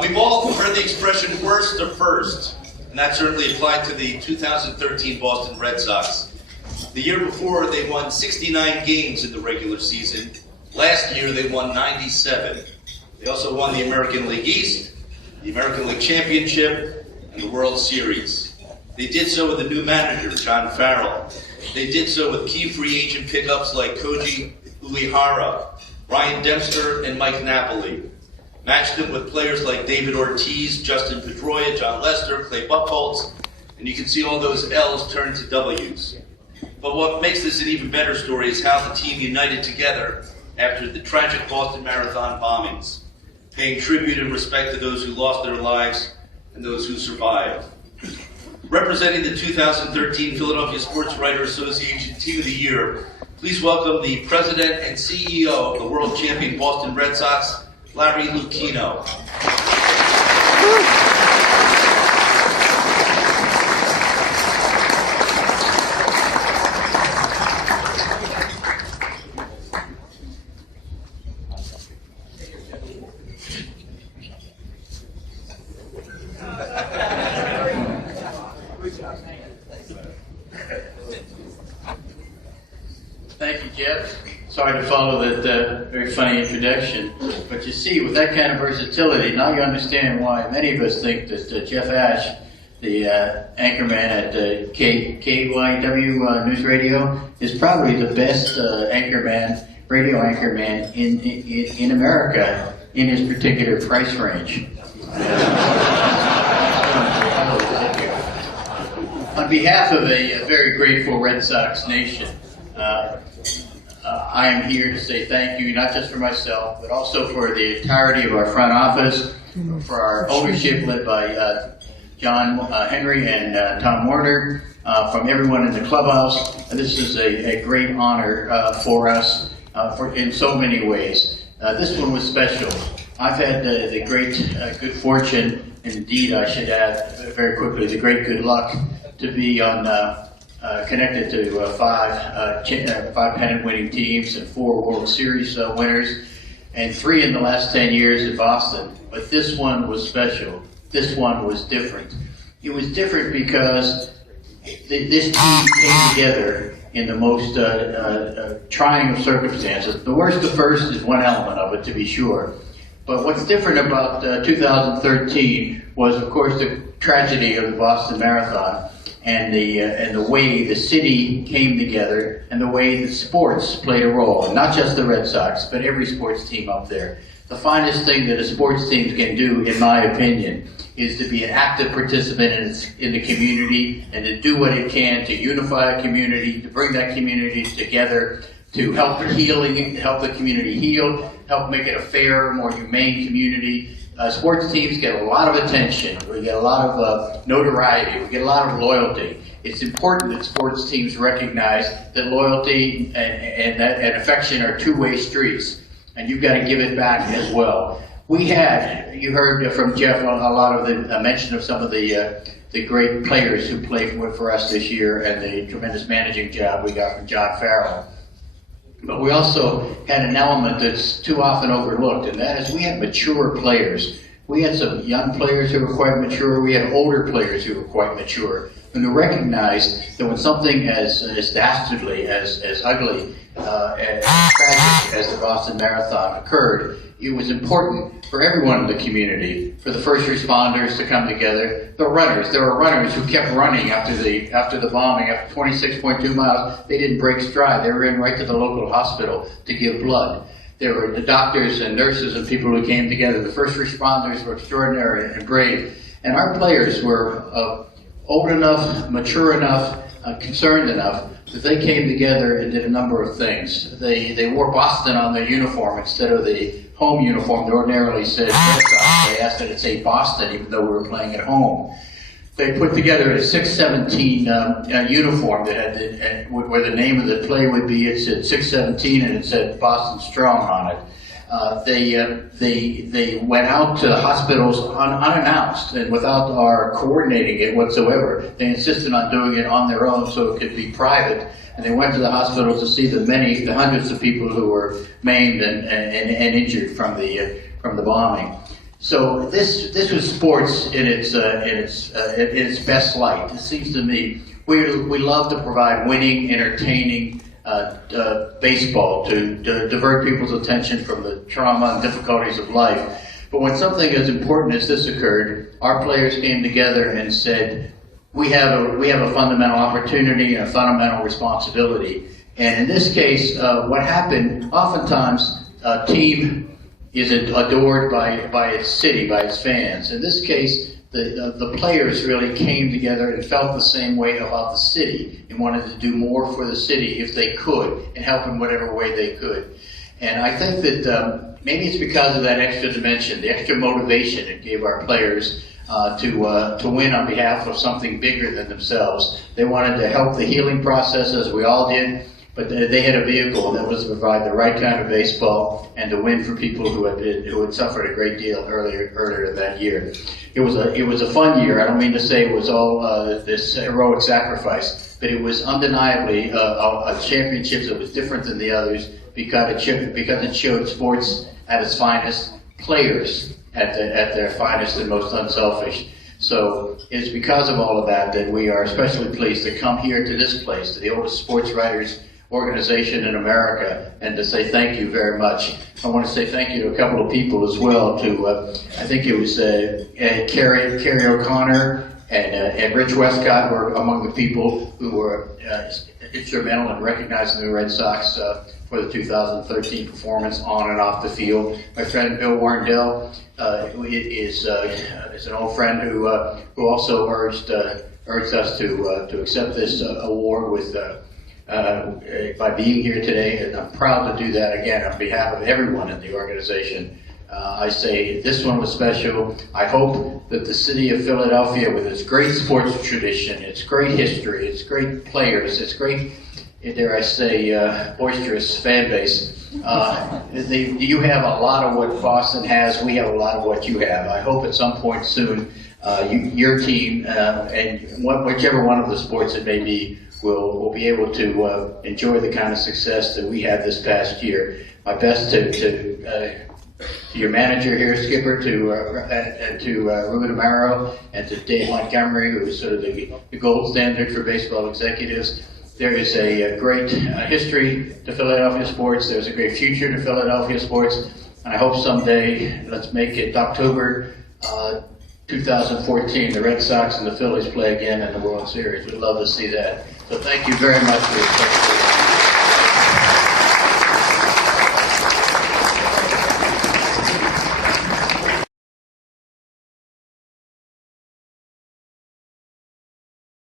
We've all heard the expression worst to first, and that certainly applied to the 2013 Boston Red Sox. The year before, they won 69 games in the regular season. Last year, they won 97. They also won the American League East, the American League Championship, and the World Series. They did so with a new manager, John Farrell. They did so with key free agent pickups like Koji Uehara, Ryan Dempster, and Mike Napoli. Matched them with players like David Ortiz, Justin Pedroia, John Lester, Clay Buchholz, and you can see all those L's turn to W's. But what makes this an even better story is how the team united together after the tragic Boston Marathon bombings, paying tribute and respect to those who lost their lives and those who survived. Representing the 2013 Philadelphia Sports Writers Association Team of the Year, please welcome the President and CEO of the World Champion Boston Red Sox, Larry Lucchino. Thank you, Jeff. Sorry to follow that very funny introduction, but you see, with that kind of versatility, now you understand why many of us think that Jeff Ash, the anchorman at KYW News Radio, is probably the best radio anchorman in America in his particular price range. On behalf of a very grateful Red Sox nation, I am here to say thank you, not just for myself, but also for the entirety of our front office, for our ownership led by John Henry and Tom Warner, from everyone in the clubhouse. This is a great honor for us in so many ways. This one was special. I've had the great good fortune, and indeed I should add very quickly the great good luck, to be on connected to five pennant-winning teams and 4 World Series winners, and 3 in the last 10 years in Boston. But this one was special. This one was different. It was different because this team came together in the most trying of circumstances. The worst to first is one element of it, to be sure. But what's different about 2013 was, of course, the tragedy of the Boston Marathon, and the way the city came together, and the way the sports played a role, and not just the Red Sox, but every sports team up there. The finest thing that a sports team can do, in my opinion, is to be an active participant in the community, and to do what it can to unify a community, to bring that community together, to help the community heal, help make it a fairer, more humane community. Sports teams get a lot of attention. We get a lot of notoriety. We get a lot of loyalty. It's important that sports teams recognize that loyalty and affection are two-way streets, and you've got to give it back as well. You heard from Jeff a lot of the mention of some of the great players who played for us this year, and the tremendous managing job we got from John Farrell. But we also had an element that's too often overlooked, and that is we had mature players. We had some young players who were quite mature. We had older players who were quite mature. And to recognize that when something as dastardly, as ugly, as tragic as the Boston Marathon occurred, it was important for everyone in the community, for the first responders to come together, the runners. There were runners who kept running after the bombing, after 26.2 miles. They didn't break stride. They ran right to the local hospital to give blood. There were the doctors and nurses and people who came together. The first responders were extraordinary and brave. And our players were old enough, mature enough, concerned enough that they came together and did a number of things. They wore Boston on their uniform instead of the home uniform that ordinarily said Red Sox. They asked that it say Boston, even though we were playing at home. They put together a 617 uniform that had where the name of the play would be. It said 617 and it said Boston Strong on it. They went out to the hospitals unannounced and without our coordinating it whatsoever. They insisted on doing it on their own so it could be private. And they went to the hospitals to see the hundreds of people who were maimed and injured from the bombing. So this was sports in its best light. It seems to me we love to provide winning, entertaining baseball to divert people's attention from the trauma and difficulties of life. But when something as important as this occurred, our players came together and said, we have a fundamental opportunity and a fundamental responsibility. And in this case, what happened, oftentimes a team is adored by its city, by its fans. In this case, the players really came together and felt the same way about the city and wanted to do more for the city if they could and help in whatever way they could. And I think that maybe it's because of that extra dimension, the extra motivation it gave our players to win on behalf of something bigger than themselves. They wanted to help the healing process, as we all did, but they had a vehicle that was to provide the right kind of baseball and to win for people who had suffered a great deal earlier that year. It was a fun year. I don't mean to say it was all this heroic sacrifice, but it was undeniably a championship that was different than the others because it showed sports at its finest, players at their finest and most unselfish. So it's because of all of that we are especially pleased to come here to this place, to the oldest sports writers organization in America, and to say thank you very much. I want to say thank you to a couple of people as well. I think it was Carrie O'Connor and Rich Westcott were among the people who were instrumental in recognizing the Red Sox for the 2013 performance on and off the field. My friend Bill Warrendale is an old friend who also urged us to accept this award with. By being here today, and I'm proud to do that again on behalf of everyone in the organization. I say this one was special. I hope that the city of Philadelphia, with its great sports tradition, its great history, its great players, its great, dare I say, boisterous fan base, you have a lot of what Boston has. We have a lot of what you have. I hope at some point soon your team, and whichever one of the sports it may be, will be able to enjoy the kind of success that we had this past year. My best to your manager here, Skipper, and to Ruben Amaro, and to Dave Montgomery, who is sort of the gold standard for baseball executives. There is a great history to Philadelphia sports. There's a great future to Philadelphia sports. And I hope someday, let's make it October 2014, the Red Sox and the Phillies play again in the World Series. We'd love to see that. So thank you very much for your attention.